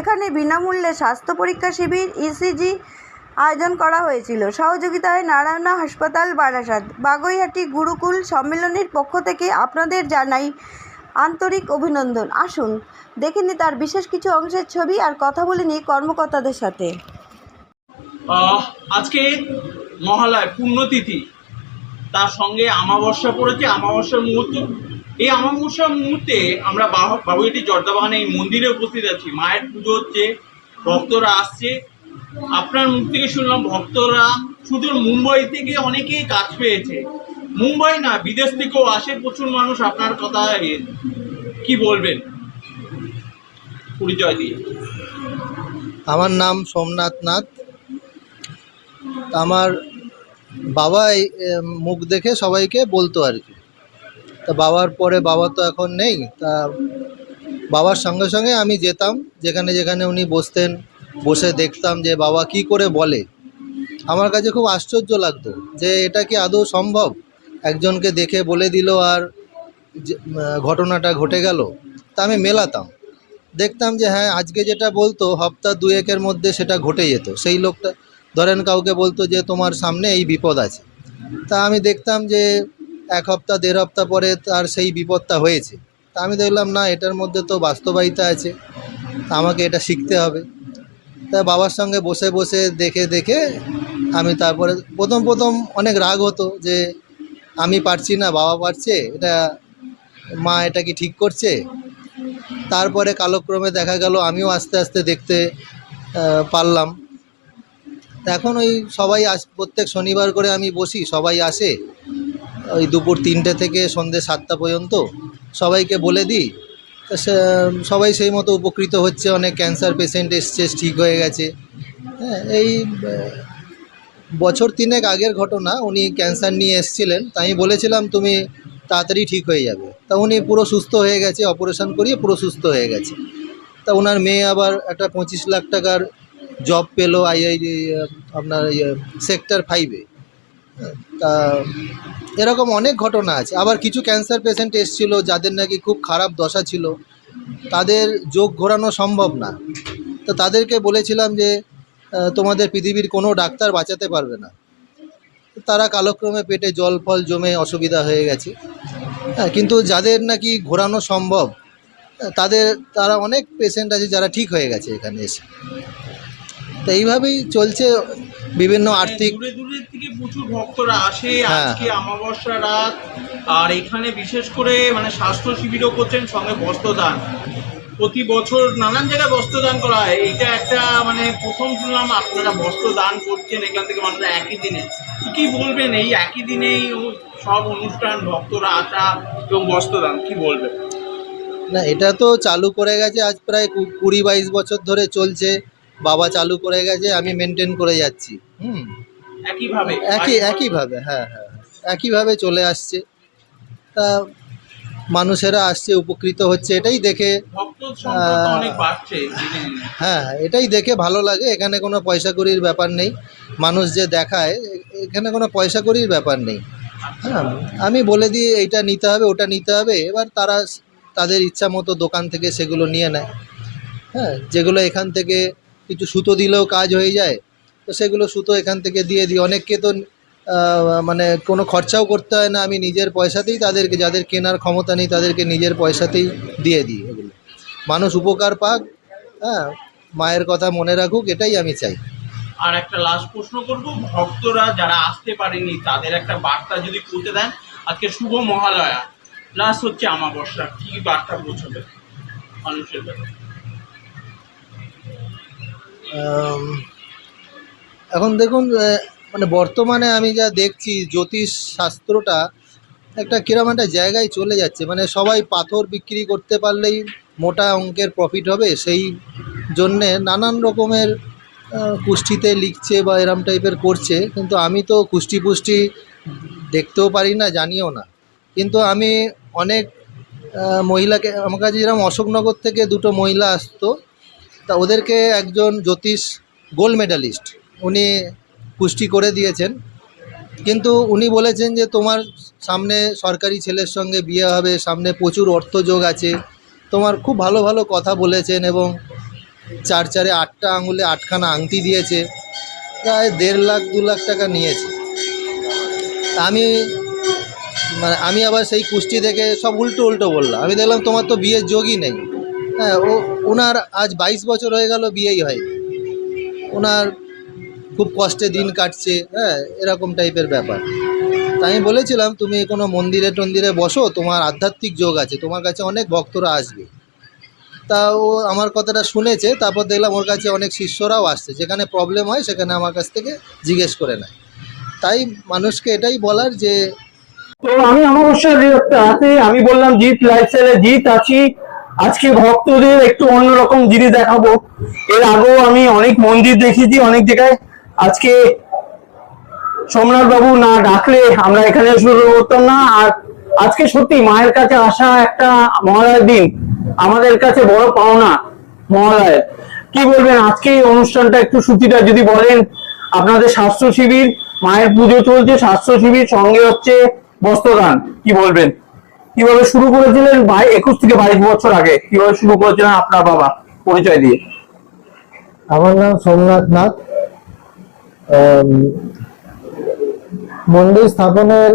এখানে বিনামূল্যে স্বাস্থ্য পরীক্ষা শিবির ইসিজি e আয়োজন করা হয়েছিল সহযোগিতায় নারায়ণা হাসপাতাল বারাসাত বাগৈহাটি গুরুকুল সম্মেলনের পক্ষ থেকে আপনাদের জানাই আন্তরিক অভিনন্দন আসুন দেখে নি তার বিশেষ কিছু অংশের ছবি আর কথা বলে নিই কর্মকর্তাদের সাথে আজকে মহালয় পুণ্যতিথি তার সঙ্গে আমাবস্যা পড়েছে আমাবস্যার মুহূর্ত এই আমাবস্যা মুহূর্তে আমরা বাবুইটি জর্দাবাগানে এই মন্দিরে উপস্থিত আছি মায়ের পুজো হচ্ছে ভক্তরা আসছে আপনার মুখ থেকে শুনলাম ভক্তরা শুধু মুম্বাই থেকে অনেকেই কাজ পেয়েছে মুম্বাই না বিদেশ থেকেও আসে প্রচুর মানুষ আপনার কথা কি বলবেন পরিচয় দিয়ে আমার নাম সোমনাথ নাথ আমার বাবাই মুখ দেখে সবাইকে বলতো আর কি তা বাবার পরে বাবা তো এখন নেই তা বাবার সঙ্গে সঙ্গে আমি যেতাম যেখানে যেখানে উনি বসতেন বসে দেখতাম যে বাবা কি করে বলে আমার কাছে খুব আশ্চর্য লাগতো যে এটা কি আদৌ সম্ভব একজনকে দেখে বলে দিল আর ঘটনাটা ঘটে গেল তা আমি মেলাতাম দেখতাম যে হ্যাঁ আজকে যেটা বলতো দু দুয়েকের মধ্যে সেটা ঘটে যেত সেই লোকটা ধরেন কাউকে বলতো যে তোমার সামনে এই বিপদ আছে তা আমি দেখতাম যে এক হপ্তাহ দেড় হপ্তাহ পরে তার সেই বিপদটা হয়েছে তা আমি দেখলাম না এটার মধ্যে তো বাস্তবায়িতা আছে আমাকে এটা শিখতে হবে তা বাবার সঙ্গে বসে বসে দেখে দেখে আমি তারপরে প্রথম প্রথম অনেক রাগ হতো যে আমি পারছি না বাবা পারছে এটা মা এটা কি ঠিক করছে তারপরে কালক্রমে দেখা গেল আমিও আস্তে আস্তে দেখতে পারলাম এখন ওই সবাই আস প্রত্যেক শনিবার করে আমি বসি সবাই আসে ওই দুপুর তিনটে থেকে সন্ধে সাতটা পর্যন্ত সবাইকে বলে দিই সবাই সেই মতো উপকৃত হচ্ছে অনেক ক্যান্সার পেশেন্ট এসছে ঠিক হয়ে গেছে হ্যাঁ এই বছর তিনেক আগের ঘটনা উনি ক্যান্সার নিয়ে এসছিলেন তাই আমি বলেছিলাম তুমি তাড়াতাড়ি ঠিক হয়ে যাবে তা উনি পুরো সুস্থ হয়ে গেছে অপারেশন করিয়ে পুরো সুস্থ হয়ে গেছে তা ওনার মেয়ে আবার একটা পঁচিশ লাখ টাকার জব পেলো আইআই আপনার সেক্টর ফাইভে ইয়ে, তা এরকম অনেক ঘটনা আছে আবার কিছু ক্যান্সার পেশেন্ট এসছিল যাদের নাকি খুব খারাপ দশা ছিল তাদের যোগ ঘোরানো সম্ভব না তো তাদেরকে বলেছিলাম যে তোমাদের পৃথিবীর কোনো ডাক্তার বাঁচাতে পারবে না তারা কালক্রমে পেটে জল ফল জমে অসুবিধা হয়ে গেছে হ্যাঁ কিন্তু যাদের নাকি ঘোরানো সম্ভব তাদের তারা অনেক পেশেন্ট আছে যারা ঠিক হয়ে গেছে এখানে এসে তো এইভাবেই চলছে বিভিন্ন আর্থিক থেকে প্রচুর ভক্তরা আসে হ্যাঁ। আজকে অমাবস্যা আর এখানে বিশেষ করে মানে স্বাস্থ্য শিবিরও করছেন সঙ্গে বস্ত্রদান প্রতি বছর নানান জায়গায় বস্ত্র দান করা হয় এটা একটা মানে প্রথম শুনলাম আপনারা বস্ত্র দান করছেন এখান থেকে মানুষ একই দিনে কি বলবেন এই একই দিনেই সব অনুষ্ঠান ভক্তরা আসা এবং বস্ত্র দান কি বলবেন না এটা তো চালু করে গেছে আজ প্রায় কুড়ি বাইশ বছর ধরে চলছে বাবা চালু করে গেছে আমি মেনটেন করে যাচ্ছি হুম একইভাবে একই একইভাবে হ্যাঁ, হ্যাঁ হ্যাঁ একইভাবে চলে আসছে তা মানুষেরা আসছে উপকৃত হচ্ছে এটাই দেখে হ্যাঁ, হ্যাঁ এটাই দেখে ভালো লাগে এখানে কোনো পয়সা করির ব্যাপার নেই মানুষ যে দেখায় এখানে কোনো পয়সা করির ব্যাপার নেই হ্যাঁ আমি বলে দিই এইটা নিতে হবে ওটা নিতে হবে এবার তারা তাদের ইচ্ছা মতো দোকান থেকে সেগুলো নিয়ে নেয় হ্যাঁ যেগুলো এখান থেকে কিছু সুতো দিলেও কাজ হয়ে যায় তো সেগুলো সুতো এখান থেকে দিয়ে দিই অনেককে তো মানে কোনো খরচাও করতে হয় না আমি নিজের পয়সাতেই তাদেরকে যাদের কেনার ক্ষমতা নেই তাদেরকে নিজের পয়সাতেই দিয়ে দিই এগুলো মানুষ উপকার পাক হ্যাঁ মায়ের কথা মনে রাখুক এটাই আমি চাই আর একটা লাস্ট প্রশ্ন করব ভক্তরা যারা আসতে পারেনি তাদের একটা বার্তা যদি পৌঁছে দেন আজকে শুভ মহালয়া প্লাস হচ্ছে আমাবস্যা কি বার্তা বোঝাবে মানুষের ব্যাপারে এখন দেখুন মানে বর্তমানে আমি যা দেখছি জ্যোতিষ শাস্ত্রটা একটা কিরম একটা জায়গায় চলে যাচ্ছে মানে সবাই পাথর বিক্রি করতে পারলেই মোটা অঙ্কের প্রফিট হবে সেই জন্যে নানান রকমের কুষ্টিতে লিখছে বা এরম টাইপের করছে কিন্তু আমি তো কুষ্টি পুষ্টি দেখতেও পারি না জানিও না কিন্তু আমি অনেক মহিলাকে আমার কাছে যেরকম অশোকনগর থেকে দুটো মহিলা আসতো তা ওদেরকে একজন জ্যোতিষ গোল্ড মেডালিস্ট উনি পুষ্টি করে দিয়েছেন কিন্তু উনি বলেছেন যে তোমার সামনে সরকারি ছেলের সঙ্গে বিয়ে হবে সামনে প্রচুর অর্থযোগ আছে তোমার খুব ভালো ভালো কথা বলেছেন এবং চার চারে আটটা আঙুলে আটখানা আংটি দিয়েছে প্রায় দেড় লাখ দু লাখ টাকা নিয়েছে আমি মানে আমি আবার সেই কুষ্টি থেকে সব উল্টো উল্টো বললাম আমি দেখলাম তোমার তো বিয়ের যোগই নেই হ্যাঁ ও ওনার আজ বাইশ বছর হয়ে গেল বিয়েই হয় ওনার খুব কষ্টে দিন কাটছে হ্যাঁ এরকম টাইপের ব্যাপার তাই আমি বলেছিলাম তুমি কোনো মন্দিরে টন্দিরে বসো তোমার আধ্যাত্মিক যোগ আছে তোমার কাছে অনেক ভক্তরা আসবে তা ও আমার কথাটা শুনেছে তারপর দেখলাম ওর কাছে অনেক শিষ্যরাও আসছে যেখানে প্রবলেম হয় সেখানে আমার কাছ থেকে জিজ্ঞেস করে নেয় তাই মানুষকে এটাই বলার যে তো আমি অমাবস্যার রাতে আমি বললাম জিৎ স্টাইলে জিৎ আছি আজকে ভক্তদের একটু অন্যরকম জিনিস দেখাবো এর আগেও আমি অনেক মন্দির দেখেছি অনেক জায়গায় আজকে সোমনাথ বাবু না ডাকলে আমরা এখানে শুরু করতাম না আর আজকে সত্যি মায়ের কাছে আসা একটা মহালয়ের দিন আমাদের কাছে বড় পাওনা মহালয়ের কি বলবেন আজকে অনুষ্ঠানটা একটু সুতিটা যদি বলেন আপনাদের স্বাস্থ্য শিবির মায়ের পুজো চলছে স্বাস্থ্য শিবির সঙ্গে হচ্ছে বস্ত্রদান কি বলবেন কিভাবে শুরু করেছিলেন ভাই একুশ থেকে বাইশ বছর আগে কিভাবে শুরু করেছিলেন আপনার বাবা পরিচয় দিয়ে আমার নাম সোমনাথ নাথ মন্দির স্থাপনের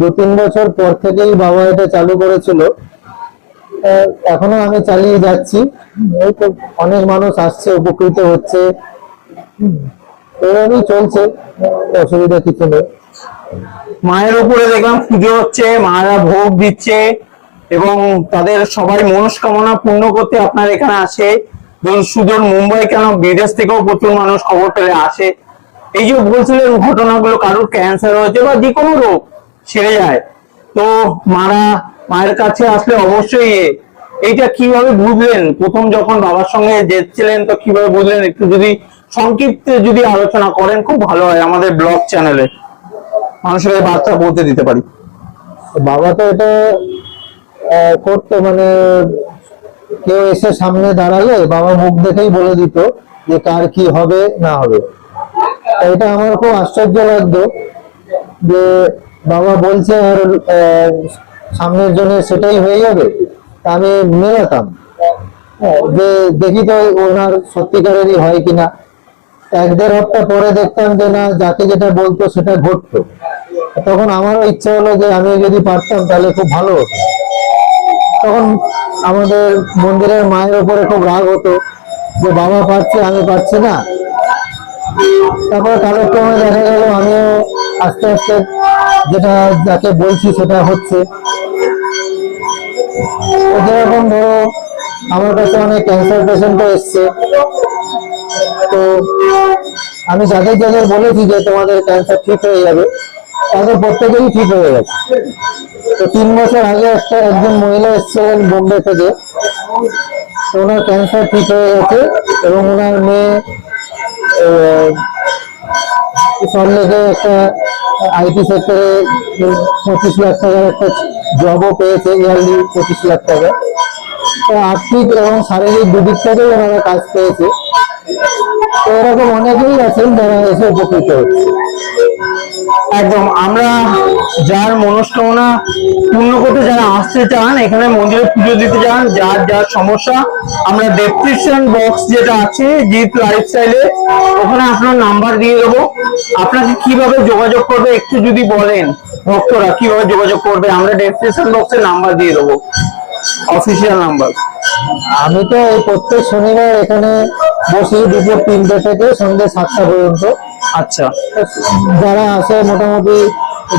দু তিন বছর পর থেকেই বাবা এটা চালু করেছিল এখনো আমি চালিয়ে যাচ্ছি এই তো অনেক মানুষ আসছে উপকৃত হচ্ছে এভাবেই চলছে অসুবিধা কিছু নেই মায়ের উপরে দেখলাম পুজো হচ্ছে মায়েরা ভোগ দিচ্ছে এবং তাদের সবাই মনস্কামনা পূর্ণ করতে আপনার এখানে আসে ধরুন সুদূর মুম্বাই কেন বিদেশ থেকেও প্রচুর মানুষ খবর পেলে আসে এই যে বলছিলেন ঘটনাগুলো কারোর ক্যান্সার হয়েছে বা যে কোনো রোগ ছেড়ে যায় তো মারা মায়ের কাছে আসলে অবশ্যই এইটা কিভাবে বুঝলেন প্রথম যখন বাবার সঙ্গে যেছিলেন তো কিভাবে বুঝলেন একটু যদি সংক্ষিপ্ত যদি আলোচনা করেন খুব ভালো হয় আমাদের ব্লগ চ্যানেলে মানুষের এই বার্তা পৌঁছে দিতে পারি বাবা তো এটা করতো মানে কেউ এসে সামনে দাঁড়ালে বাবা মুখ দেখেই বলে দিত যে কার কি হবে না হবে এটা আমার খুব আশ্চর্য লাগতো যে বাবা বলছে আর সামনের জন্য সেটাই হয়ে যাবে তা আমি মেলাতাম হ্যাঁ, যে দেখি তো ওনার সত্যিকারেরই হয় কিনা এক দেড় হপ্তাহ পরে দেখতাম যে না যাকে যেটা বলতো সেটা ঘটতো তখন আমারও ইচ্ছা হলো যে আমি যদি পারতাম তাহলে খুব ভালো হতো তখন আমাদের মন্দিরের মায়ের ওপরে খুব রাগ হতো যে বাবা পারছে আমি পারছি না তারপর কালক্রমে দেখা গেল আমিও আস্তে আস্তে যেটা যাকে বলছি সেটা হচ্ছে যেরকম ধরো আমার কাছে অনেক ক্যান্সার পেশেন্টও এসছে তো আমি যাদের যাদের বলেছি যে তোমাদের ক্যান্সার ঠিক হয়ে যাবে তাদের প্রত্যেকেই ঠিক হয়ে গেছে তো তিন বছর আগে একটা একজন মহিলা এসেছিলেন বোম্বে থেকে ওনার ক্যান্সার ঠিক হয়ে গেছে এবং ওনার মেয়ে সল্লেকে একটা আইটি সেক্টরে পঁচিশ লাখ টাকার একটা জবও পেয়েছে ইয়ারলি পঁচিশ লাখ টাকা তো আর্থিক এবং শারীরিক দুদিক থেকেই ওনারা কাজ পেয়েছে তো এরকম অনেকেই আছেন যারা এসে উপকৃত একদম আমরা যার মনস্কামনা পূর্ণ করতে যারা আসতে চান এখানে মন্দিরে পুজো দিতে চান যার যার সমস্যা আমরা ডেসক্রিপশন বক্স যেটা আছে জিপ লাইফস্টাইলে ওখানে আপনার নাম্বার দিয়ে দেবো আপনাকে কিভাবে যোগাযোগ করবে একটু যদি বলেন ভক্তরা কিভাবে যোগাযোগ করবে আমরা ডেসক্রিপশন বক্সে নাম্বার দিয়ে দেবো অফিসিয়াল নাম্বার আমি তো প্রত্যেক শনিবার এখানে বসি দুপুর তিনটে থেকে সন্ধ্যে সাতটা পর্যন্ত আচ্ছা যারা আসে মোটামুটি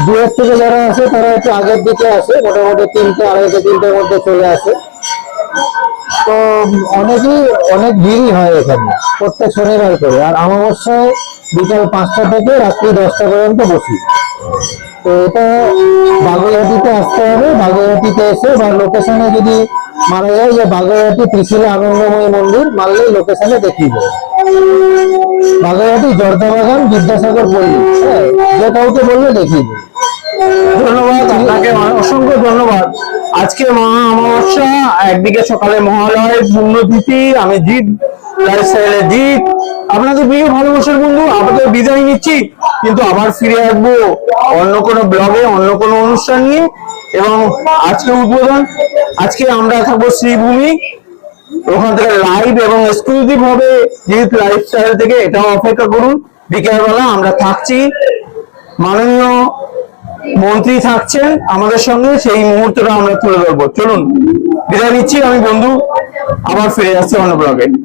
দূরের থেকে যারা আসে তারা একটু আগের দিকে আসে মোটামুটি তিনটে আড়াইটে তিনটের মধ্যে চলে আসে তো অনেকেই অনেক ভিড়ই হয় এখানে প্রত্যেক শনিবার করে আর আমাবস্যায় বিকাল পাঁচটা থেকে রাত্রি দশটা পর্যন্ত বসি তো এটা বাগুইহাটিতে আসতে হবে বাগুইহাটিতে এসে বা লোকেশনে যদি মারা যায় যে বাগেরহাটি ত্রিশিলা আনন্দময় মন্দির মারলেই লোকেশনে দেখিয়ে দেবে বাগেরহাটি জর্দাবাগান বিদ্যাসাগর পল্লী হ্যাঁ যে কাউকে বললে দেখিয়ে ধন্যবাদ আপনাকে অসংখ্য ধন্যবাদ আজকে মহা অমাবস্যা একদিকে সকালে মহালয় পুণ্যতিথি আমি জিৎ লাইফস্টাইলে জিৎ আপনাদের প্রিয় ভালোবাসার বন্ধু আমাদের বিদায় নিচ্ছি কিন্তু আবার ফিরে আসবো অন্য কোনো ব্লগে অন্য কোনো অনুষ্ঠান নিয়ে এবং আজকে উদ্বোধন আজকে আমরা থাকবো শ্রীভূমি ওখান থেকে লাইভ এবং এক্সক্লুসিভ হবে জিৎ লাইফস্টাইল থেকে এটাও অপেক্ষা করুন বিকেলবেলা আমরা থাকছি মাননীয় মন্ত্রী থাকছেন আমাদের সঙ্গে সেই মুহূর্তটা আমরা তুলে ধরবো চলুন বিদায় নিচ্ছি আমি বন্ধু আবার ফিরে যাচ্ছি অন্য ব্লগে